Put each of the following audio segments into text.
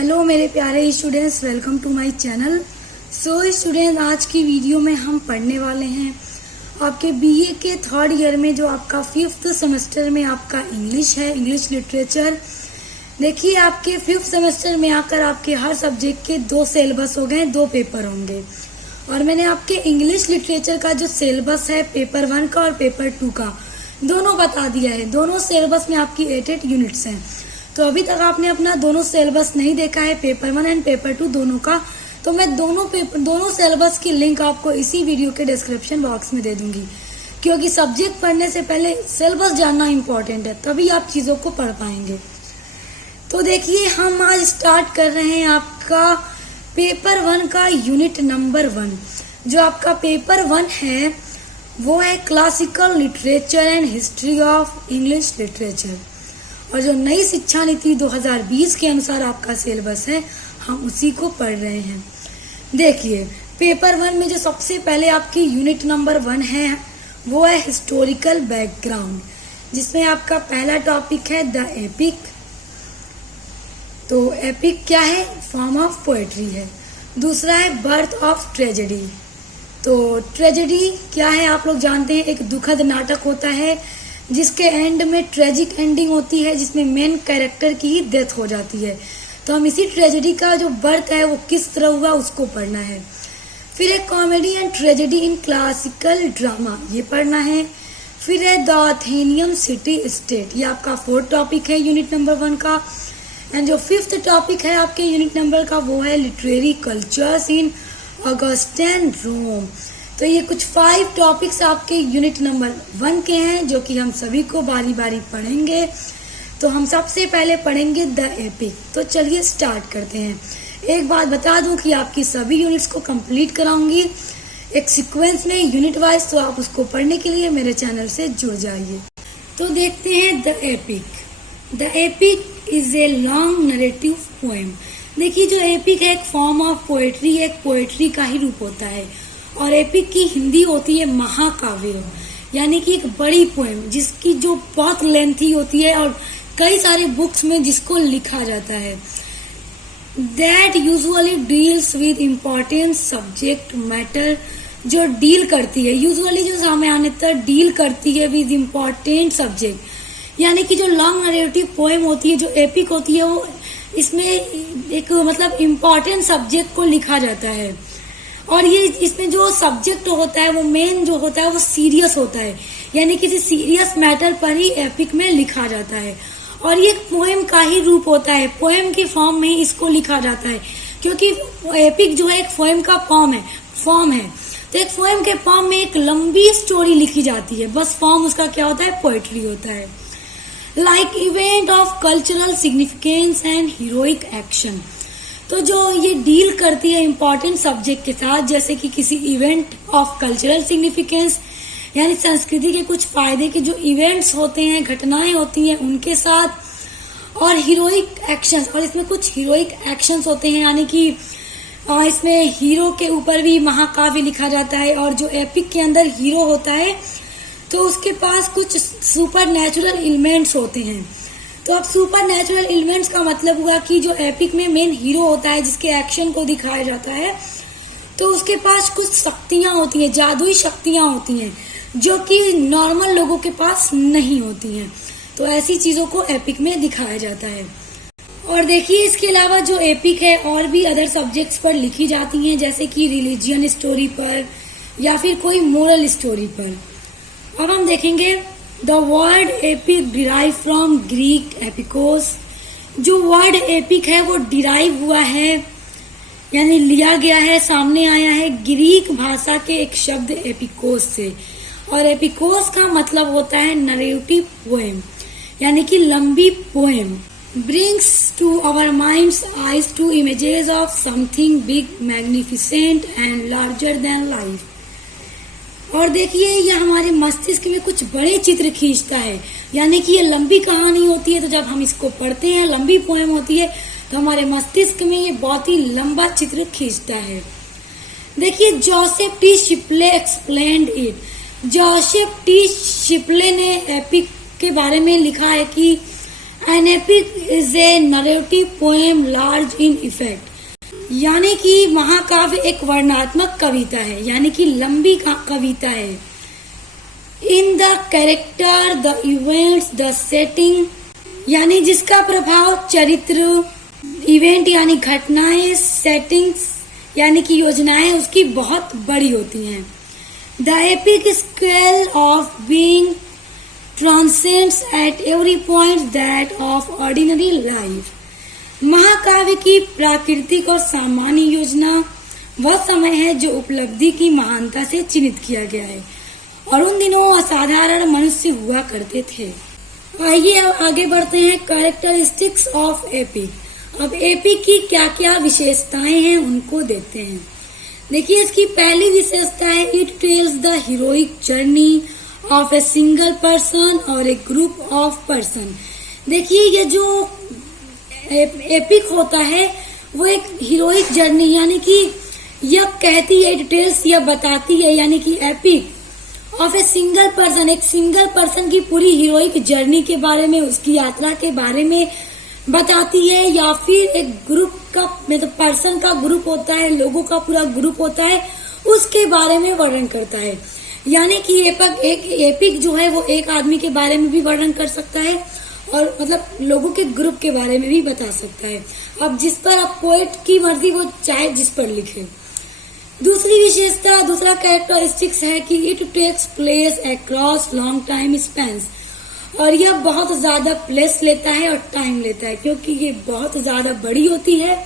Hello मेरे प्यारे students, welcome to my channel. So student, आज की वीडियो में हम पढ़ने वाले हैं आपके बीए के थर्ड ईयर में जो आपका 5th सेमेस्टर में आपका इंग्लिश है, इंग्लिश लिटरेचर। देखिए, आपके 5th सेमेस्टर में आकर आपके हर सब्जेक्ट के 2 सिलेबस हो गए, 2 पेपर होंगे। और मैंने आपके इंग्लिश लिटरेचर का जो सिलेबस है पेपर 1 का और पेपर 2 का दोनों बता दिया है। दोनों सिलेबस में आपकी 8 यूनिट्स हैं। तो अभी तक आपने अपना दोनों सिलेबस नहीं देखा है, पेपर 1 एंड पेपर 2 दोनों का, तो मैं दोनों सिलेबस की लिंक आपको इसी वीडियो के डिस्क्रिप्शन बॉक्स में दे दूंगी। क्योंकि सब्जेक्ट पढ़ने से पहले सिलेबस जानना इम्पोर्टेंट है, तभी आप चीज़ों को पढ़ पाएंगे। तो देखिए, हम आज स्टार्ट कर रहे हैं आपका पेपर 1 का यूनिट नंबर 1। जो आपका पेपर 1 है वो है classical literature and history of English literature. और जो नई शिक्षा नीति 2020 के अनुसार आपका सिलेबस है, हम उसी को पढ़ रहे हैं। देखिए, पेपर 1 में जो सबसे पहले आपकी यूनिट नंबर 1 है वो है हिस्टोरिकल बैकग्राउंड, जिसमें आपका पहला टॉपिक है द एपिक। तो एपिक क्या है? फॉर्म ऑफ पोएट्री है। दूसरा है बर्थ ऑफ ट्रेजेडी। तो ट्रेजेडी क्या है? आप लोग जानते हैं, एक दुखद नाटक होता है जिसके एंड में ट्रेजिक एंडिंग होती है, जिसमें मेन कैरेक्टर की ही डेथ हो जाती है। तो हम इसी ट्रेजेडी का जो बर्थ है वो किस तरह हुआ उसको पढ़ना है। फिर एक comedy and tragedy in classical drama, ये पढ़ना है। फिर है द अथेनियन सिटी स्टेट, ये आपका 4th टॉपिक है यूनिट नंबर 1 का। एंड जो 5th टॉपिक है आपके यूनिट नंबर का वो है लिटरेरी कल्चर्स इन ऑगस्टन रोम। तो ये कुछ 5 टॉपिक्स आपके यूनिट नंबर 1 के हैं, जो कि हम सभी को बारी बारी पढ़ेंगे। तो हम सबसे पहले पढ़ेंगे द एपिक। तो चलिए स्टार्ट करते हैं। एक बात बता दूं कि आपकी सभी यूनिट्स को कंप्लीट कराऊंगी एक सीक्वेंस में, यूनिट वाइज। तो आप उसको पढ़ने के लिए मेरे चैनल से जुड़ जाइए। तो देखते हैं the epic. The epic is a long narrative poem. देखिए, जो एपिक है एक फॉर्म ऑफ पोएट्री, एक पोएट्री का ही रूप होता है। और एपिक की हिंदी होती है महाकाव्य, यानी कि एक बड़ी पोएम जिसकी जो बहुत लेंथी होती है और कई सारे बुक्स में जिसको लिखा जाता है। That usually deals with important subject matter, जो डील करती है, यूजुअली जो सामान्यतः डील करती है विद इम्पोर्टेंट सब्जेक्ट। यानी कि जो लॉन्ग नरेटिव पोएम होती है, जो एपिक होती है, वो इसमें एक मतलब इम्पोर्टेंट सब्जेक्ट को लिखा जाता है। और ये इसमें जो सब्जेक्ट होता है वो मेन जो होता है वो सीरियस होता है, यानी किसी सीरियस मैटर पर ही एपिक में लिखा जाता है। और ये पोएम का ही रूप होता है, पोएम की फॉर्म में ही इसको लिखा जाता है। क्योंकि एपिक जो है एक पोएम का फॉर्म है। तो एक पोएम के फॉर्म में एक लंबी स्टोरी लिखी जाती है, बस फॉर्म उसका क्या होता है? पोएट्री होता है। Like event of cultural significance and heroic action. तो जो ये डील करती है इम्पोर्टेंट सब्जेक्ट के साथ, जैसे कि किसी इवेंट ऑफ कल्चरल सिग्निफिकेंस, यानी संस्कृति के कुछ फायदे के जो इवेंट्स होते हैं, घटनाएं होती हैं, उनके साथ। और हीरोइक एक्शंस, और इसमें कुछ हीरोइक एक्शंस होते हैं, यानी कि इसमें हीरो के ऊपर भी महाकाव्य लिखा जाता है। और जो एपिक के अंदर हीरो होता है तो उसके पास कुछ सुपर नेचुरल एलिमेंट्स होते हैं। तो अब सुपर नेचुरल एलिमेंट्स का मतलब हुआ कि जो एपिक में मेन हीरो होता है, जिसके एक्शन को दिखाया जाता है, तो उसके पास कुछ शक्तियां होती हैं, जादुई शक्तियां होती हैं, जो कि नॉर्मल लोगों के पास नहीं होती हैं। तो ऐसी चीजों को एपिक में दिखाया जाता है। और देखिए, इसके अलावा जो एपिक है और भी अदर सब्जेक्ट्स पर लिखी जाती हैं, जैसे कि रिलीजियन स्टोरी पर या फिर कोई मोरल स्टोरी पर। अब हम देखेंगे the word epic derive from Greek एपिकोस। जो वर्ड एपिक है वो डिराइव हुआ है, यानी लिया गया है, सामने आया है ग्रीक भाषा के एक शब्द एपिकोस से। और एपिकोस का मतलब होता है नरेटिव पोएम, यानी कि लंबी poem. Brings to our mind's eyes to images of something big, magnificent and larger than life. और देखिए, ये हमारे मस्तिष्क में कुछ बड़े चित्र खींचता है, यानी कि ये लंबी कहानी होती है। तो जब हम इसको पढ़ते हैं, लंबी पोएम होती है, तो हमारे मस्तिष्क में ये बहुत ही लंबा चित्र खींचता है। देखिए, Joseph T Shipley explained it. Joseph T Shipley ने एपिक के बारे में लिखा है कि an epic is a narrative poem large in effect, यानी कि महाकाव्य एक वर्णनात्मक कविता है, यानी कि लंबी कविता है। In the character, the events, the setting, यानी जिसका प्रभाव चरित्र, इवेंट यानी घटनाएं, सेटिंग्स यानी कि योजनाएं उसकी बहुत बड़ी होती हैं। The epic scale of being transcends at every point that of ordinary life. महाकाव्य की प्राकृतिक और सामान्य योजना वह समय है जो उपलब्धि की महानता से चिन्हित किया गया है और उन दिनों असाधारण मनुष्य हुआ करते थे। आइए अब आगे बढ़ते हैं कैरेक्टरिस्टिक्स ऑफ एपिक। अब एपिक की क्या क्या विशेषताएं हैं उनको देखते हैं। देखिए, इसकी पहली विशेषता है it tells the heroic journey of a single person और ए ग्रुप ऑफ पर्सन। देखिए, ये जो एपिक होता है वो एक हीरोइक जर्नी, यानी कि यह कहती है, डिटेल्स यह बताती है, यानी कि epic of a single person, एक सिंगल पर्सन की पूरी हीरोइक जर्नी के बारे में, उसकी यात्रा के बारे में बताती है, या फिर एक ग्रुप का, मतलब पर्सन का ग्रुप होता है, लोगों का पूरा ग्रुप होता है, उसके बारे में वर्णन करता है। यानी कि एपिक जो है वो एक आदमी के बारे में भी वर्णन कर सकता है और मतलब लोगों के ग्रुप के बारे में भी बता सकता है। अब जिस पर अब पोएट की मर्जी वो चाहे जिस पर लिखे। दूसरी विशेषता, दूसरा कैरेक्टरिस्टिक्स है कि it takes place across long time spans, और यह बहुत ज्यादा प्लेस लेता है और टाइम लेता है, क्योंकि ये बहुत ज्यादा बड़ी होती है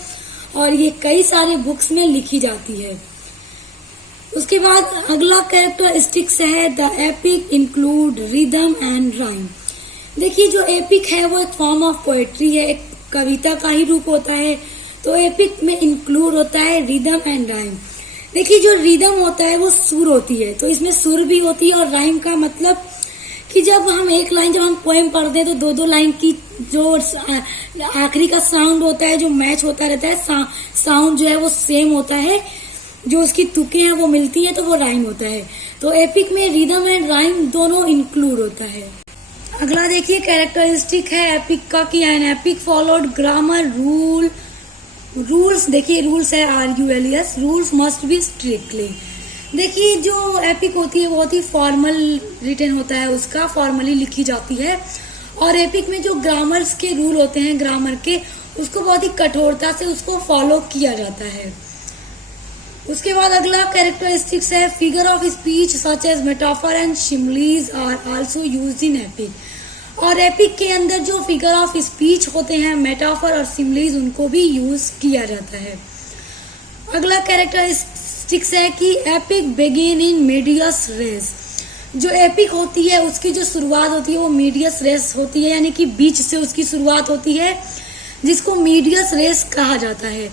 और ये कई सारे बुक्स में लिखी जाती है। उसके बाद अगला कैरेक्टरिस्टिक्स है the epic include rhythm and rhyme. देखिए, जो एपिक है वो एक फॉर्म ऑफ पोएट्री है, एक कविता का ही रूप होता है, तो एपिक में इंक्लूड होता है रिदम एंड राइम। देखिए, जो रिदम होता है वो सुर होती है, तो इसमें सुर भी होती है, और राइम का मतलब कि जब हम एक लाइन, जब हम पोएम पढ़ते हैं तो दो दो लाइन की जो आखिरी का साउंड होता है जो मैच होता रहता है, साउंड जो है वो सेम होता है, जो उसकी तुकें हैं वो मिलती हैं, तो वो राइम होता है। तो एपिक में रिदम एंड राइम दोनों इंक्लूड होता है। अगला देखिए कैरेक्टरिस्टिक है एपिक का कि an epic followed grammar rules. देखिए, रूल्स है RULES, rules must be strictly. देखिए, जो एपिक होती है बहुत ही फॉर्मल रिटन होता है, उसका फॉर्मली लिखी जाती है, और एपिक में जो ग्रामर्स के रूल होते हैं, ग्रामर के, उसको बहुत ही कठोरता से उसको फॉलो किया जाता है। उसके बाद अगला कैरेक्टरिस्टिक्स है figure of speech such as metaphor and similes are also used in epic. और एपिक के अंदर जो फिगर ऑफ स्पीच होते हैं, मेटाफर और सिमिलीज, उनको भी यूज किया जाता है। अगला कैरेक्टरिस्टिक्स है कि epic begin in medias res. जो एपिक होती है उसकी जो शुरुआत होती है वो मीडियस रेस होती है, यानी कि बीच से उसकी शुरुआत होती है, जिसको मीडियस रेस कहा जाता है।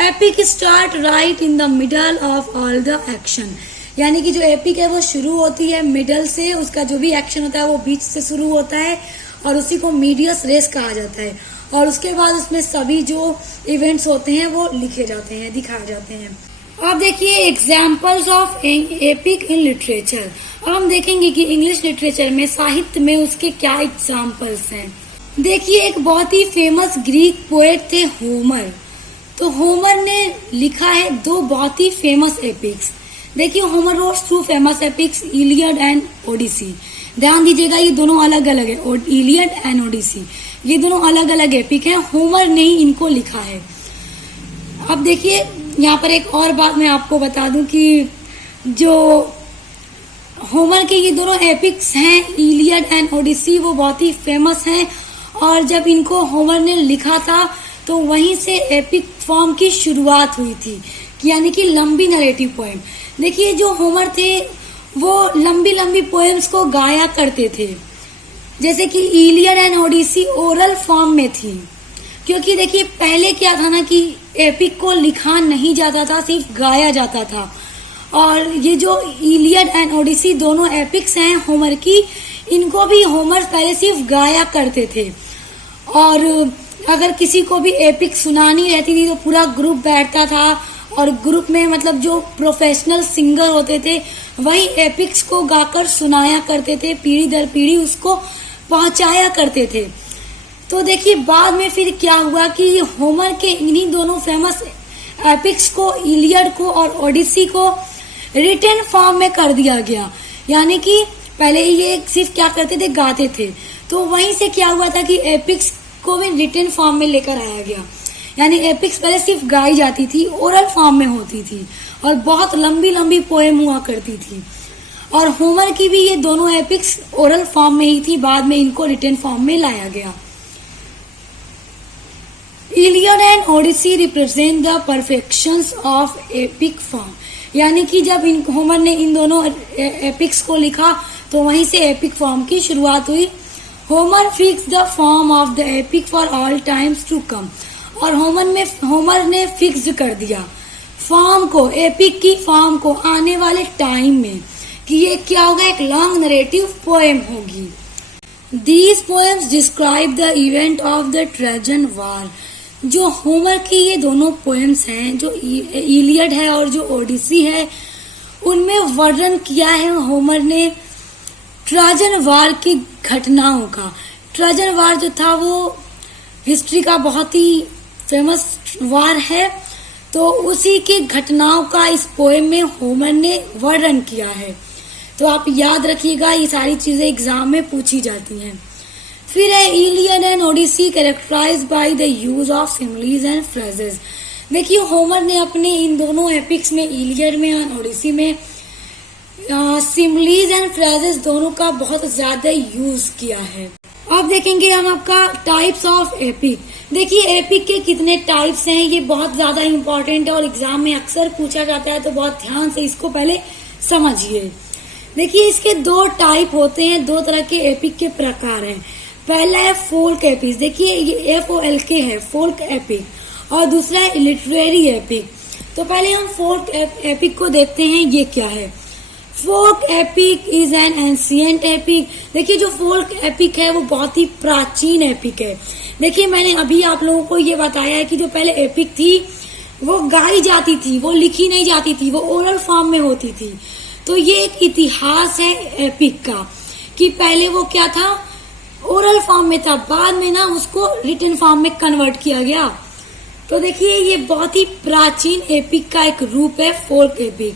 Epic start right in the middle of all the action, यानी कि जो एपिक है वो शुरू होती है मिडल से, उसका जो भी एक्शन होता है वो बीच से शुरू होता है, और उसी को मीडियस रेस कहा जाता है, और उसके बाद उसमें सभी जो इवेंट्स होते हैं वो लिखे जाते हैं, दिखाए जाते हैं। अब देखिए examples of epic in literature. अब हम देखेंगे कि इंग्लिश लिटरेचर में, साहित्य में उसके क्या एग्जाम्पल्स हैं। देखिए, एक बहुत ही फेमस ग्रीक पोएट थे होमर। तो होमर ने लिखा है दो बहुत ही फेमस एपिक्स। देखिए, Homer wrote two famous epics, Iliad and Odyssey. ध्यान दीजिएगा, ये दोनों अलग अलग है, इलियड एंड ओडिसी, ये दोनों अलग अलग एपिक हैं, होमर ने ही इनको लिखा है। अब देखिए, यहाँ पर एक और बात मैं आपको बता दूं कि जो होमर के ये दोनों एपिक्स हैं, इलियड एंड ओडिसी, वो बहुत ही फेमस हैं, और जब इनको होमर ने लिखा था तो वहीं से एपिक फॉर्म की शुरुआत हुई थी, यानी कि लंबी नरेटिव पोएम। देखिए, जो होमर थे वो लंबी लंबी पोएम्स को गाया करते थे, जैसे कि Iliad and Odyssey oral form में थी, क्योंकि देखिए पहले क्या था ना कि एपिक को लिखा नहीं जाता था, सिर्फ गाया जाता था। और ये जो इलियड एंड ओडिसी दोनों एपिक्स हैं होमर की, इनको भी होमर पहले सिर्फ गाया करते थे, और अगर किसी को भी एपिक सुनानी रहती थी तो पूरा ग्रुप बैठता था, और ग्रुप में मतलब जो प्रोफेशनल सिंगर होते थे वही एपिक्स को गाकर सुनाया करते थे, पीढ़ी दर पीढ़ी उसको पहुंचाया करते थे। तो देखिए बाद में फिर क्या हुआ कि होमर के इन्हीं दोनों फेमस एपिक्स को, इलियड को और ओडिसी को रिटन फॉर्म में कर दिया गया। यानी कि पहले ये सिर्फ क्या करते थे, गाते थे। तो वहीं से क्या हुआ था कि एपिक्स को भी रिटन फॉर्म में लेकर आया गया। यानी एपिक्स पहले सिर्फ गाई जाती थी, ओरल फॉर्म में होती थी और बहुत लंबी लंबी पोएम हुआ करती थी। और होमर की भी ये दोनों एपिक्स ओरल फॉर्म में ही थी, बाद में इनको रिटन फॉर्म में लाया गया। Iliad and Odyssey represent the perfections of epic form. यानी कि जब होमर ने इन दोनों एपिक्स को लिखा तो वहीं से एपिक फॉर्म की शुरुआत हुई। Homer fix the form of the epic for all times to come. और होमर ने फिक्स कर दिया फॉर्म को, एपिक की फॉर्म को आने वाले टाइम में, कि ये क्या होगा, एक लॉन्ग नरेटिव पोएम होगी। These poems describe the event of the Trojan war. जो होमर की ये दोनों पोएम्स हैं, जो इलियड है और जो ओडिसी है, उनमें वर्णन किया है होमर ने ट्रोजन वॉर की घटनाओं का। ट्रोजन वॉर जो था वो हिस्ट्री का बहुत ही फेमस वॉर है, तो उसी की घटनाओं का इस पोएम में होमर ने वर्णन किया है। तो आप याद रखिएगा, ये सारी चीजें एग्जाम में पूछी जाती हैं। फिर है Iliad and Odyssey characterised by the use of similes and phrases. देखिए होमर ने अपने इन दोनों एपिक्स में, इलियड में और ओडिसी में, सिमिलीज एंड फ्रेजेस दोनों का बहुत ज्यादा यूज किया है। अब देखेंगे हम आपका टाइप्स ऑफ एपिक। देखिए एपिक के कितने टाइप्स हैं, ये बहुत ज्यादा इंपॉर्टेंट है और एग्जाम में अक्सर पूछा जाता है, तो बहुत ध्यान से इसको पहले समझिए। देखिए इसके दो टाइप होते हैं, दो तरह के एपिक के प्रकार हैं। पहला है फोल्क एपिक। देखिए ये FOLK है, फोल्क एपिक, और दूसरा है लिटरेरी एपिक। तो पहले हम फोल्क एपिक को देखते हैं, ये क्या है। Folk epic is an ancient epic. देखिए जो फोल्क एपिक है वो बहुत ही प्राचीन एपिक है। देखिए मैंने अभी आप लोगों को ये बताया है कि जो पहले एपिक थी वो गाई जाती थी, वो लिखी नहीं जाती थी, वो ओरल फॉर्म में होती थी। तो ये एक इतिहास है एपिक का, कि पहले वो क्या था, ओरल फॉर्म में था, बाद में ना उसको रिटन फॉर्म में कन्वर्ट किया गया। तो देखिए ये बहुत ही प्राचीन एपिक का एक रूप है folk epic,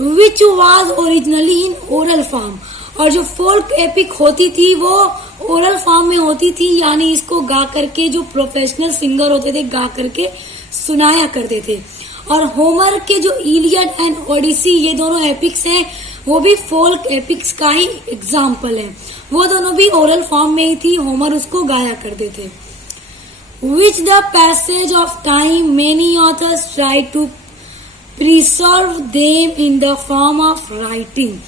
which was originally in oral form. और जो फोल्क एपिक होती थी वो ओरल फॉर्म में होती थी, यानी इसको गा करके जो प्रोफेशनल सिंगर होते थे गा करके सुनाया करते थे। और होमर के जो इलियड एंड ओडिसी, ये दोनों एपिक्स हैं, वो भी फोल्क एपिक्स का ही एग्जाम्पल है। वो दोनों भी ओरल फॉर्म में ही थी, होमर उसको गाया करते थे। With the passage of time many authors tried to preserve them in the form of writing.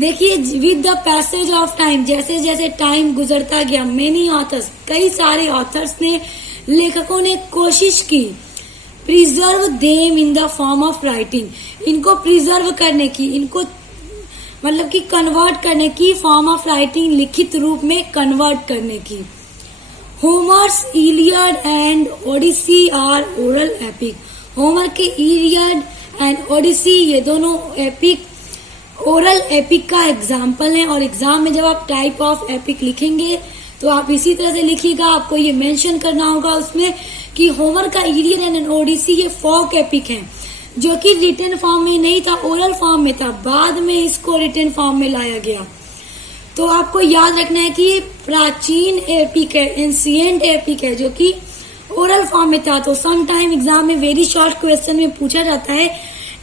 देखिए with the passage of time, जैसे जैसे टाइम गुजरता गया, मेनी ऑथर्स, कई सारे ऑथर्स ने, लेखकों ने कोशिश की, preserve them in the form of writing, इनको प्रिजर्व करने की, इनको मतलब कि कन्वर्ट करने की, फॉर्म ऑफ राइटिंग, लिखित रूप में कन्वर्ट करने की। Homer's Iliad and Odyssey are oral epic. Homer के इलियड एंड ओडिसी ये दोनों एपिक ओरल एपिक का एग्जाम्पल है। और एग्जाम में जब आप टाइप ऑफ एपिक लिखेंगे तो आप इसी तरह से लिखिएगा, आपको ये मेंशन करना होगा उसमें कि होमर का इलियड एंड ओडिसी ये फोक एपिक है, जो कि रिटन फॉर्म में नहीं था, ओरल फॉर्म में था, बाद में इसको रिटन फॉर्म में लाया गया। तो आपको याद रखना है कि ये प्राचीन एपिक है, एंशिएंट एपिक है, जो कि ओरल फॉर्म में था। तो सम टाइम एग्जाम में वेरी शॉर्ट क्वेश्चन में पूछा जाता है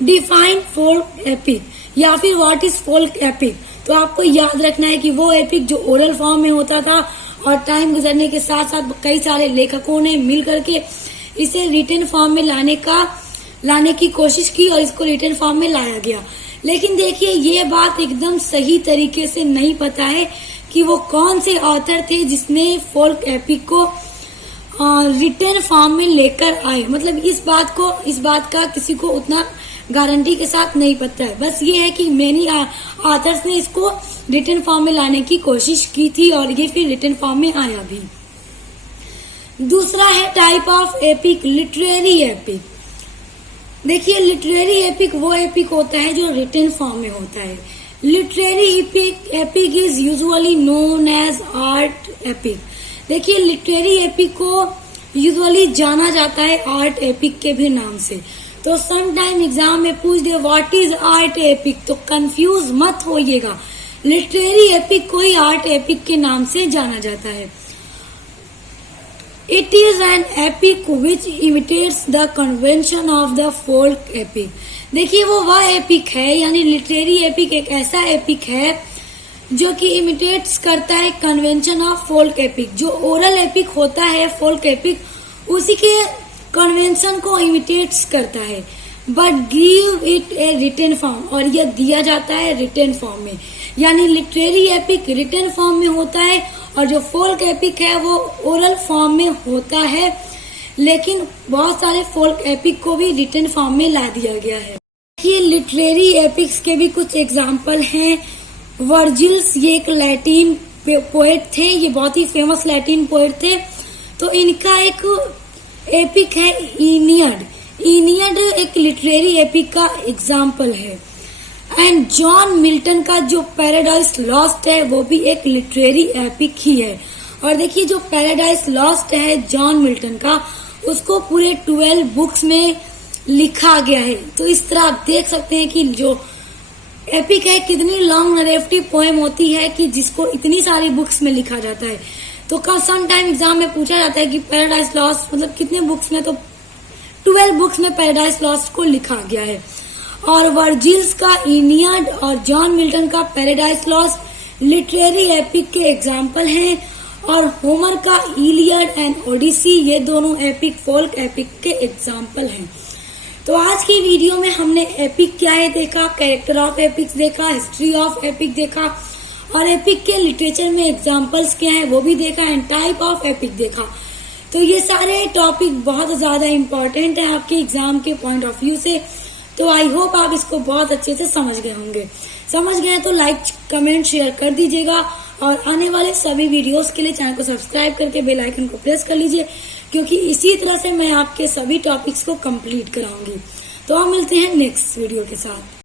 डिफाइन फोल्क एपिक या फिर व्हाट इज फोल्क एपिक। तो आपको याद रखना है कि वो एपिक जो ओरल फॉर्म में होता था और टाइम गुजरने के साथ साथ कई सारे लेखकों ने मिल करके इसे रिटन फॉर्म में लाने की कोशिश की और इसको रिटन फॉर्म में लाया गया। लेकिन देखिए ये बात एकदम सही तरीके से नहीं पता है कि वो कौन से ऑथर थे जिसने फोल्क एपिक को रिटन फॉर्म में लेकर आए। मतलब इस बात का किसी को उतना गारंटी के साथ नहीं पता है। बस ये है कि मेनी ऑथर्स ने इसको रिटन फॉर्म में लाने की कोशिश की थी और ये फिर रिटन फॉर्म में आया भी। दूसरा है type of epic, literary epic. देखिए लिटरेरी एपिक वो एपिक होता है जो रिटन फॉर्म में होता है। Literary epic is usually known as art epic. देखिए लिटरेरी एपिक को यूजुअली जाना जाता है आर्ट एपिक के भी नाम से। तो सम टाइम एग्जाम में पूछ दे व्हाट इज आर्ट एपिक, तो कंफ्यूज मत होइएगा, लिटरेरी एपिक को ही आर्ट एपिक के नाम से जाना जाता है। It is an epic which imitates the convention of the folk epic. देखिए वो वह एपिक है, यानी लिटरेरी एपिक एक ऐसा एपिक है जो कि इमिटेट्स करता है कन्वेंशन ऑफ फोल्क एपिक। जो ओरल एपिक होता है फोल्क एपिक उसी के कन्वेंशन को इमिटेट्स करता है, but give it a written form, और यह दिया जाता है रिटन फॉर्म में। यानी लिटरेरी एपिक रिटन फॉर्म में होता है और जो फोल्क एपिक है वो ओरल फॉर्म में होता है, लेकिन बहुत सारे फोल्क एपिक को भी रिटन फॉर्म में ला दिया गया है। ये लिटरेरी एपिक्स के भी कुछ एग्जाम्पल हैं। वर्जिल्स, ये एक लैटिन पोएट थे, ये बहुत ही फेमस लैटिन पोएट थे। तो इनका एक एपिक है इनियड। इनियड एक लिटरेरी एपिक का एग्जाम्पल है। एंड जॉन मिल्टन का जो पैराडाइज लॉस्ट है वो भी एक लिटरेरी एपिक ही है। और देखिए जो पैराडाइज लॉस्ट है जॉन मिल्टन का, उसको पूरे 12 बुक्स में लिखा गया है। तो इस तरह आप देख सकते हैं कि जो एपिक है कितनी लॉन्ग नरेटिव पोएम होती है कि जिसको इतनी सारी बुक्स में लिखा जाता है। तो कल सम टाइम एग्जाम में पूछा जाता है कि पैराडाइज लॉस्ट मतलब कितने बुक्स में, तो 12 बुक्स में पैराडाइज लॉस्ट को लिखा गया है। और वर्जिल्स का इनियड और जॉन मिल्टन का पैराडाइज लॉस्ट लिटरेरी एपिक के एग्जाम्पल हैं। और होमर का इलियड एंड ओडिसी ये दोनों एपिक फोल्क एपिक के एग्जाम्पल हैं। तो आज की वीडियो में हमने एपिक क्या है देखा, कैरेक्टर ऑफ एपिक्स देखा, हिस्ट्री ऑफ एपिक देखा, और एपिक के लिटरेचर में एग्जाम्पल्स क्या है वो भी देखा, एंड टाइप ऑफ एपिक देखा। तो ये सारे टॉपिक बहुत ज्यादा इम्पोर्टेंट है आपके एग्जाम के पॉइंट ऑफ व्यू से। तो आई होप आप इसको बहुत अच्छे से समझ गए होंगे। समझ गए तो लाइक कमेंट शेयर कर दीजिएगा, और आने वाले सभी वीडियोस के लिए चैनल को सब्सक्राइब करके बेल आइकन को प्रेस कर लीजिए, क्योंकि इसी तरह से मैं आपके सभी टॉपिक्स को कंप्लीट कराऊंगी। तो हम मिलते हैं नेक्स्ट वीडियो के साथ।